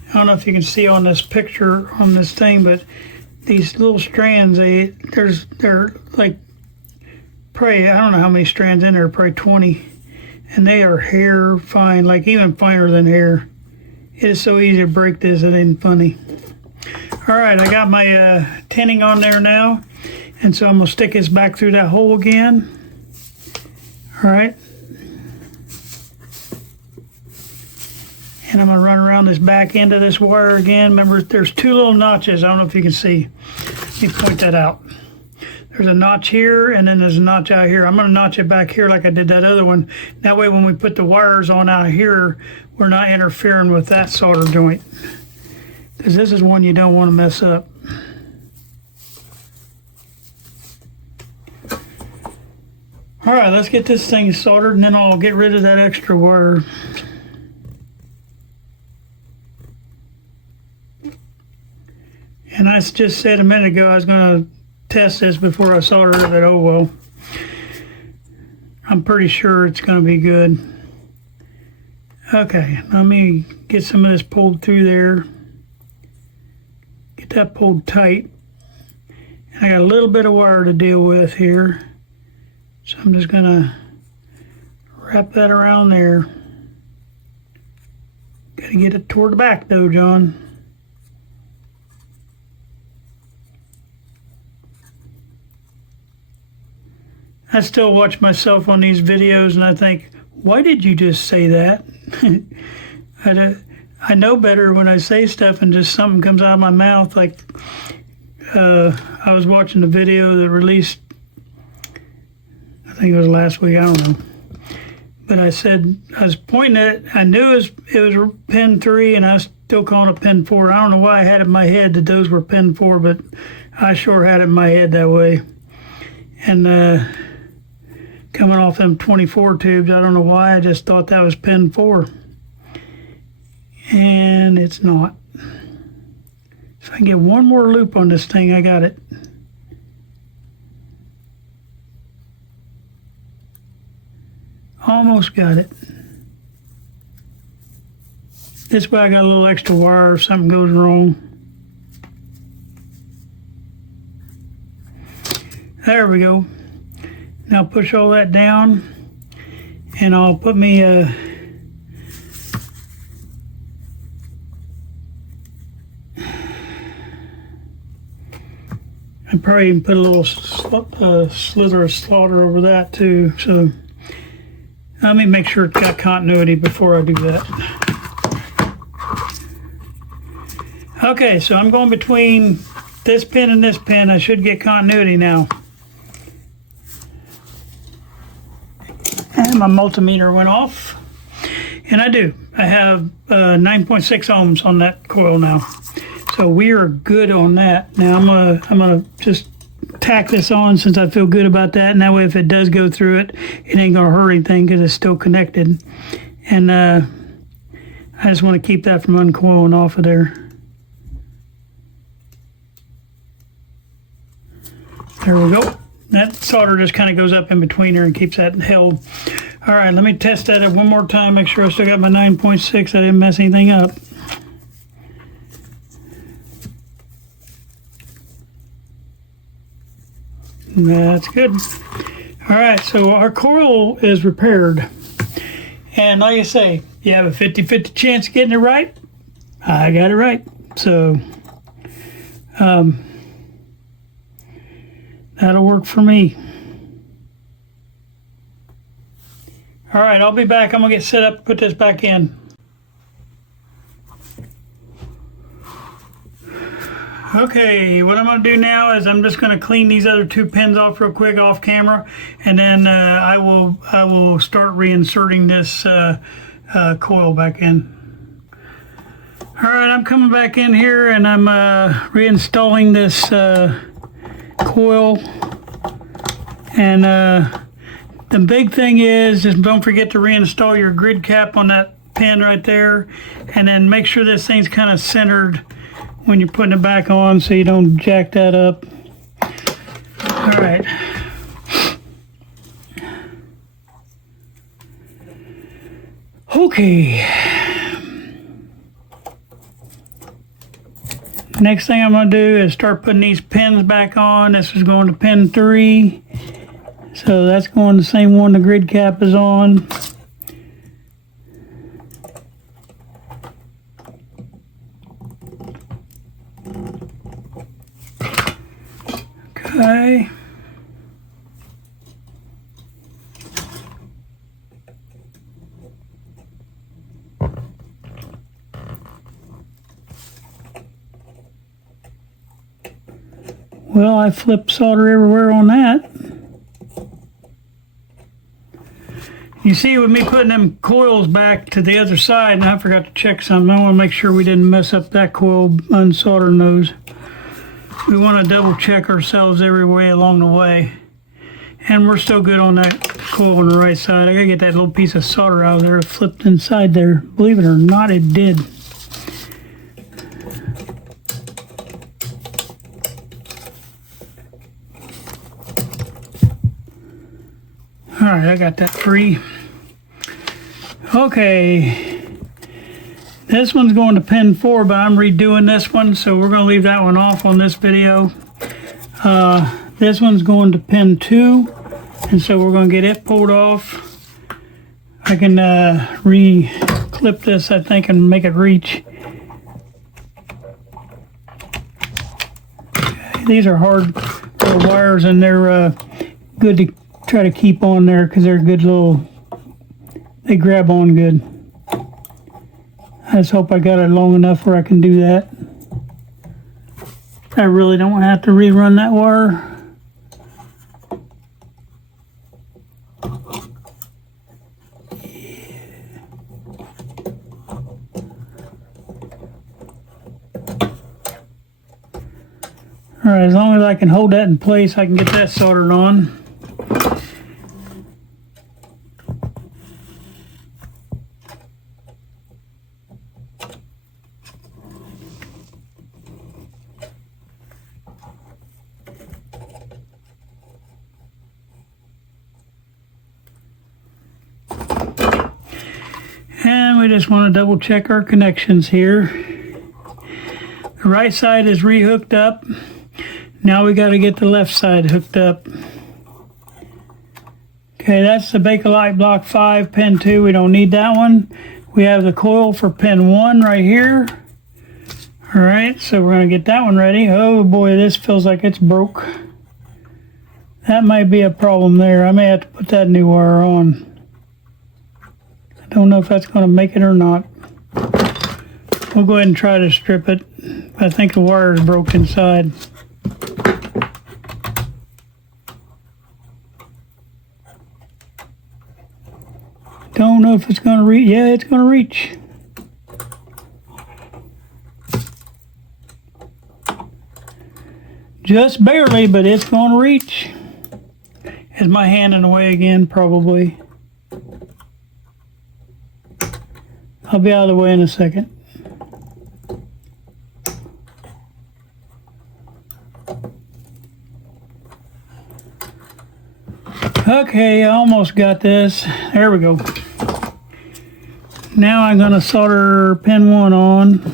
I don't know if you can see on this picture on this thing, but these little strands, they're like probably, I don't know how many strands in there, probably 20, and they are hair fine, like even finer than hair. It is so easy to break this, it ain't funny. All right, I got my tinning on there now, and so I'm gonna stick this back through that hole again. All right, and I'm gonna run around this back end of this wire again. Remember, there's two little notches. I don't know if you can see. Let me point that out. There's a notch here, and then there's a notch out here. I'm gonna notch it back here like I did that other one. That way, when we put the wires on out here, we're not interfering with that solder joint, because this is one you don't want to mess up. All right, let's get this thing soldered, and then I'll get rid of that extra wire. And I just said a minute ago I was going to test this before I solder it, but oh well. I'm pretty sure it's going to be good. Okay, let me get some of this pulled through there. Get that pulled tight. And I got a little bit of wire to deal with here. So I'm just going to wrap that around there. Got to get it toward the back though, John. I still watch myself on these videos and I think, why did you just say that? I know better when I say stuff and just something comes out of my mouth. Like I was watching the video that released, I think it was last week, I don't know. But I said, I was pointing at it, I knew it was pin 3 and I was still calling it pin 4. I don't know why I had it in my head that those were pin 4, but I sure had it in my head that way. And coming off them 24 tubes, I don't know why, I just thought that was pin 4. And it's not. If I can get one more loop on this thing, I got it. Almost got it. This way I got a little extra wire if something goes wrong. There we go. Now push all that down, and I'll put me I probably even put a little slither of slaughter over that too. So Let me make sure it's got continuity before I do that. Okay, so I'm going between this pin and this pin. I should get continuity now. And my multimeter went off. And I do. I have 9.6 ohms on that coil now. So we are good on that. Now I'm gonna just tack this on since I feel good about that. And that way if it does go through it, it ain't gonna hurt anything because it's still connected. And I just want to keep that from uncoiling off of there. There we go. That solder just kind of goes up in between there and keeps that held. All right, let me test that one more time, make sure I still got my 9.6, I didn't mess anything up. That's good. All right, so our coil is repaired. And like I say, you have a 50-50 chance of getting it right. I got it right. So, that'll work for me. All right, I'll be back. I'm gonna get set up to put this back in. Okay, what I'm gonna do now is I'm just gonna clean these other two pins off real quick off camera, and then I will start reinserting this coil back in. All right, I'm coming back in here and I'm reinstalling this coil, and the big thing is just don't forget to reinstall your grid cap on that pin right there, and then make sure this thing's kind of centered when you're putting it back on so you don't jack that up. All right. Okay. Next thing I'm going to do is start putting these pins back on. This is going to pin 3. So that's going the same one the grid cap is on. Okay. Well, I flipped solder everywhere on that. You see, with me putting them coils back to the other side, and I forgot to check something. I want to make sure we didn't mess up that coil unsoldering those. We want to double check ourselves every way along the way. And we're still good on that coil on the right side. I gotta get that little piece of solder out of there. It flipped inside there. Believe it or not, it did. All right, I got that free. Okay, this one's going to pin 4, but I'm redoing this one, so we're going to leave that one off on this video. This one's going to pin 2, and so we're going to get it pulled off. I can re-clip this, I think, and make it reach. Okay, these are hard little wires, and they're good to try to keep on there because they're good little, they grab on good. I just hope I got it long enough where I can do that. I really don't have to rerun that wire. All right, as long as I can hold that in place, I can get that soldered on. And we just want to double check our connections here. The right side is re-hooked up. Now we got to get the left side hooked up. Okay, that's the Bakelite block 5, pin 2. We don't need that one. We have the coil for pin 1 right here. All right, so we're going to get that one ready. Oh boy, this feels like it's broke. That might be a problem there. I may have to put that new wire on. Don't know if that's going to make it or not. We'll go ahead and try to strip it. I think the wire is broke inside. Don't know if it's going to reach. Yeah, it's going to reach. Just barely, but it's going to reach. Is my hand in the way again? Probably. I'll be out of the way in a second. Okay, I almost got this. There we go. Now I'm going to solder pin 1 on.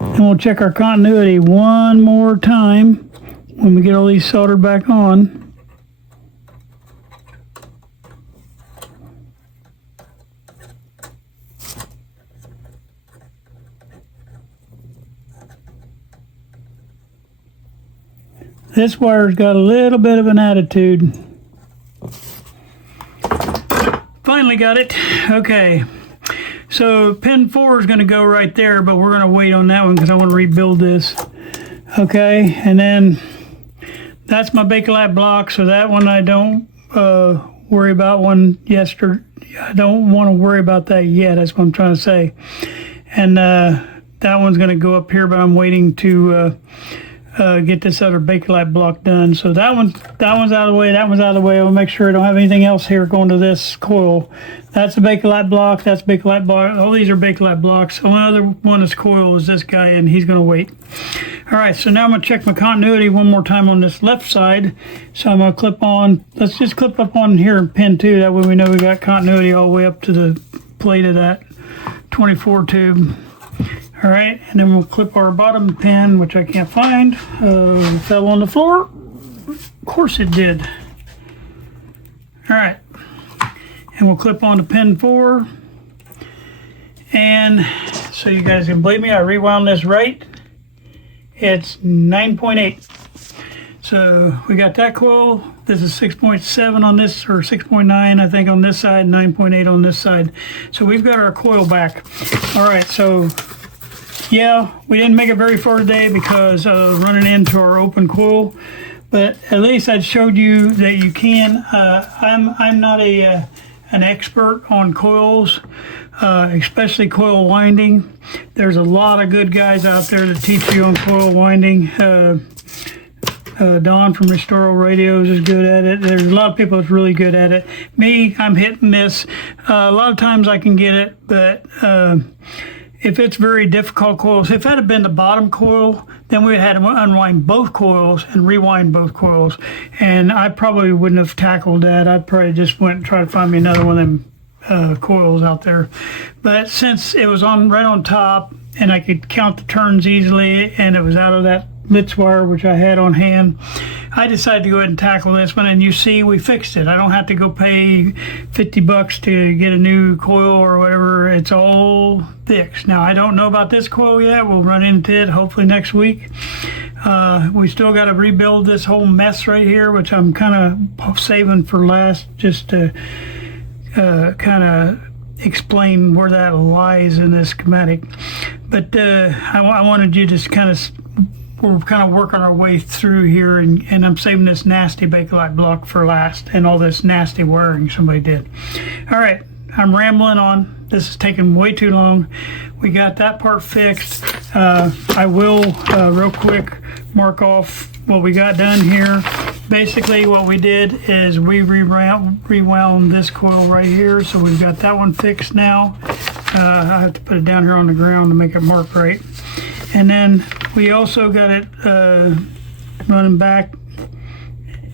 And we'll check our continuity one more time when we get all these soldered back on. This wire's got a little bit of an attitude. Finally got it. Okay. So pin 4 is going to go right there, but we're going to wait on that one because I want to rebuild this. Okay, and then that's my Bakelite block, so that one I don't worry about I don't want to worry about that yet, that's what I'm trying to say. And that one's going to go up here, but I'm waiting to get this other Bakelite block done. So that one's out of the way, that one's out of the way. I'll make sure I don't have anything else here going to this coil. That's a Bakelite block, that's Bakelite block. All these are Bakelite blocks. The only other one is coil is this guy, and he's going to wait. All right, so now I'm going to check my continuity one more time on this left side. So I'm going to clip on, let's just clip up on here in pin 2. That way we know we got continuity all the way up to the plate of that 24 tube. All right, and then we'll clip our bottom pin, which I can't find. Fell on the floor. Of course it did. All right, and we'll clip on to pin 4. And so you guys can believe me, I rewound this right. It's 9.8. So we got that coil. This is 6.7 on this, or 6.9 I think on this side, 9.8 on this side. So we've got our coil back. All right, so yeah, we didn't make it very far today because running into our open coil, but at least I showed you that you can. I'm not an expert on coils, especially coil winding. There's a lot of good guys out there that teach you on coil winding. Don from Restoro Radios is good at it. There's a lot of people that's really good at it. Me, I'm hit and miss. A lot of times I can get it, but if it's very difficult coils, if it had been the bottom coil, then we had to unwind both coils and rewind both coils. And I probably wouldn't have tackled that. I probably just went and tried to find me another one of them coils out there. But since it was right on top and I could count the turns easily and it was out of that Litz wire, which I had on hand, I decided to go ahead and tackle this one, and you see we fixed it. I don't have to go pay $50 to get a new coil or whatever. It's all fixed. Now I don't know about this coil yet. We'll run into it hopefully next week. We still got to rebuild this whole mess right here, which I'm kind of saving for last, just to kind of explain where that lies in this schematic. But I wanted you to kind of, we're kind of working our way through here, and I'm saving this nasty Bakelite block for last, and all this nasty wiring somebody did. All right, I'm rambling on. This is taking way too long. We got that part fixed. I will real quick mark off what we got done here. Basically what we did is we rewound this coil right here, so we've got that one fixed now. I have to put it down here on the ground to make it mark right. And then we also got it running back.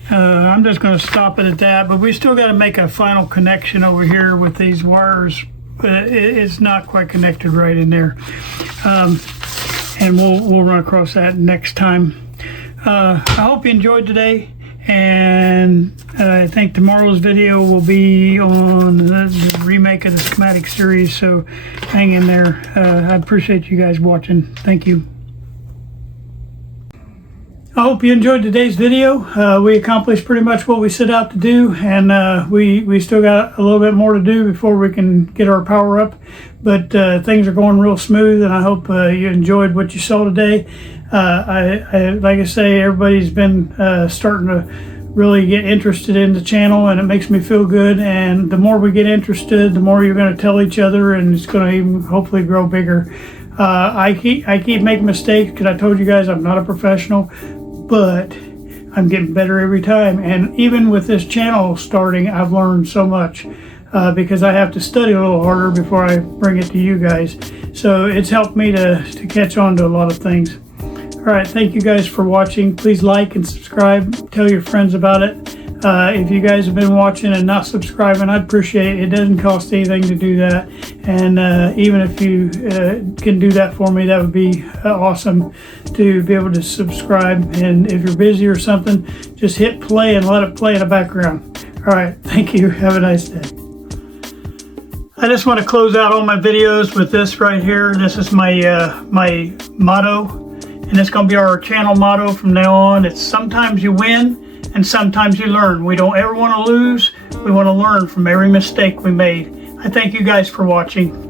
I'm just going to stop it at that, but we still got to make a final connection over here with these wires. It's not quite connected right in there. And we'll run across that next time. I hope you enjoyed today, and I think tomorrow's video will be on the remake of the schematic series, so hang in there. I appreciate you guys watching. Thank you. I hope you enjoyed today's video. We accomplished pretty much what we set out to do, and we still got a little bit more to do before we can get our power up. But things are going real smooth, and I hope you enjoyed what you saw today. Like I say, everybody's been starting to really get interested in the channel, and it makes me feel good. And the more we get interested, the more you're going to tell each other, and it's going to even hopefully grow bigger. I keep making mistakes because I told you guys I'm not a professional, but I'm getting better every time. And even with this channel starting, I've learned so much because I have to study a little harder before I bring it to you guys. So it's helped me to catch on to a lot of things. All right, thank you guys for watching. Please like and subscribe. Tell your friends about it. If you guys have been watching and not subscribing, I'd appreciate it. It doesn't cost anything to do that. And even if you can do that for me, that would be awesome to be able to subscribe. And if you're busy or something, just hit play and let it play in the background. All right, thank you. Have a nice day. I just want to close out all my videos with this right here. This is my my motto, and it's going to be our channel motto from now on. It's sometimes you win and sometimes you learn. We don't ever want to lose. We want to learn from every mistake we made. I thank you guys for watching.